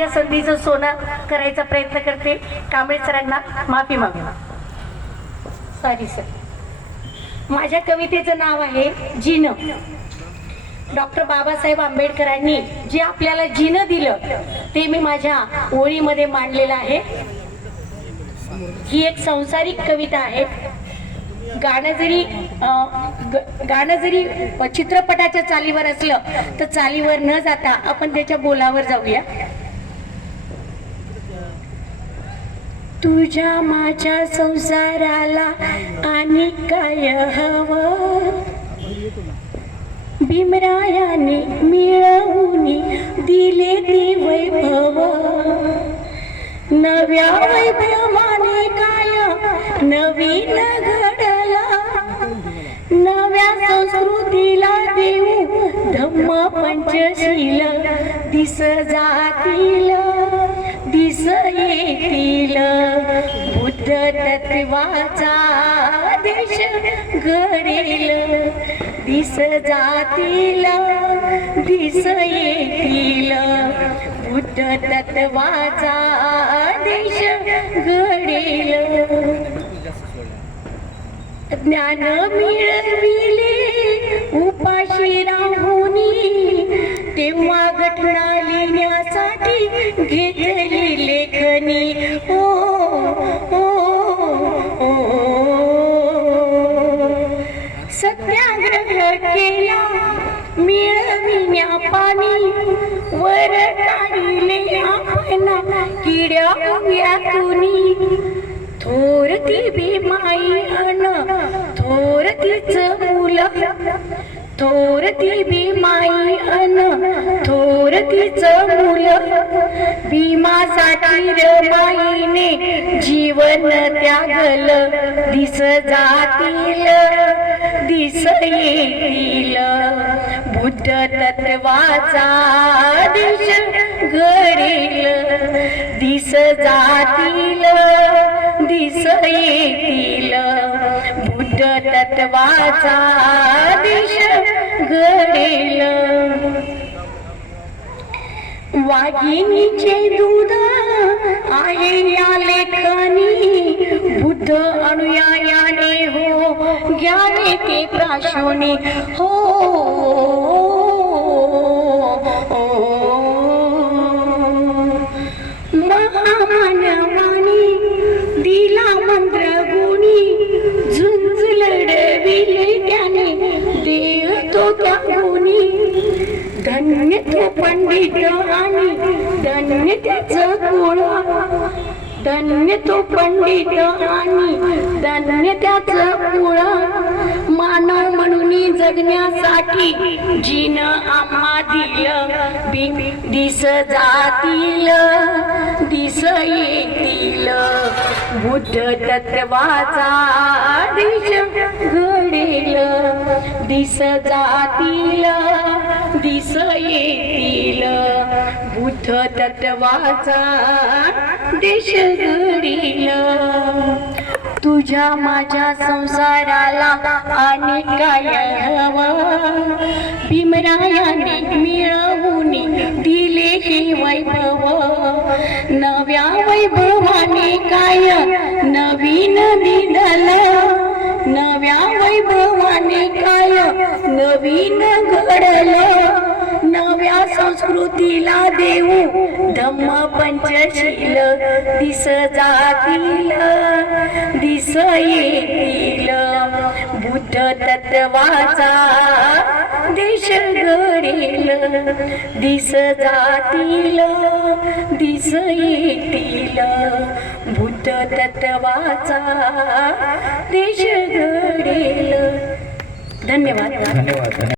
माझ्या संधीचं सोनं करायचा प्रयत्न करते. कांबळे सरांना माफी मागू. Sorry sir. माझ्या कवितेचं नाव आहे जिनं. डॉक्टर बाबासाहेब आंबेडकरांनी जे आपल्याला जिनं दिलं ते मी माझ्या ओळीमध्ये मांडलेलं आहे. ही एक संसारिक कविता आहे. गाणं जरी चित्रपटाच्या चालीवर असलं तर चालीवर न जाता आपण त्याच्या बोलावर जाऊया. तुझ्या माझ्या संसाराला आणि काय हवं, भीमरायाने मिळवून दिले ते वैभव. नव्या वैभवाने काय नवीन घडला, नव्या संस्कृतीला देऊ धम्म पंचशील. दिस जातील दिस येतील, बुद्ध तत्वाचा देश घडेल. दिस जातील दिस येतील, बुद्ध तत्वाचा देश घडेल. ज्ञान मिळविले उपाशी राहुनी, तेव्हा घटना लिहिण्यासाठी घेतली लेखनी. ओ ओ ओ सत्याग्रह केला मिळविण्या पाणी, वर काढले आपण किड्या उभ्यातुनी. थोरती भीमाई अन थोरतीच मुलं, थोरती भीमाई अन थोरतीच मुलं. भीमासाठी रमाईने जीवन त्यागल. दिस जातील दिस येतील, बुद्ध तत्वाचा देश घडेल. दिस जातील दिस येतील, बुद्ध तत्वाचा देश घडेल. वाघिणीचे दूध आहे या लेखनी, बुद्ध अनुयायाने हो घ्यावे ते प्राशोनी. हो महामानवानी दिला मंत्र गुणी, झुंज लढविले त्याने देह तो त्या गुणी. धन्य तो पंडित आणि धन्य त्याचं कुळ, धन्य तो पंडित आणि धन्य त्याचं कुळ. मानव म्हणून जगण्यासाठी जीन आम्हा दिलं. दिस जातील दिस येतील, बुद्ध तत्वाचा देश घडेल. दिस जातील दिस येतील, बुद्ध तत्वाचा देश घडेल. तुझ्या माझ्या संसाराला आणि काय हवं, भीमरायाने मिळवून दिले हे वैभव. नव्या वैभवाने काय नवीन दिलं, नव्या वैभवाने काय नवीन घडलं. नव्या संस्कृतीला देऊ धम्म पंचशील. दिस जातील दिस येतील, बुद्ध तत्वाचा देश घडेल. दिस जातील दिस येतील, बुद्ध तत्वाचा देश घडेल. धन्यवाद.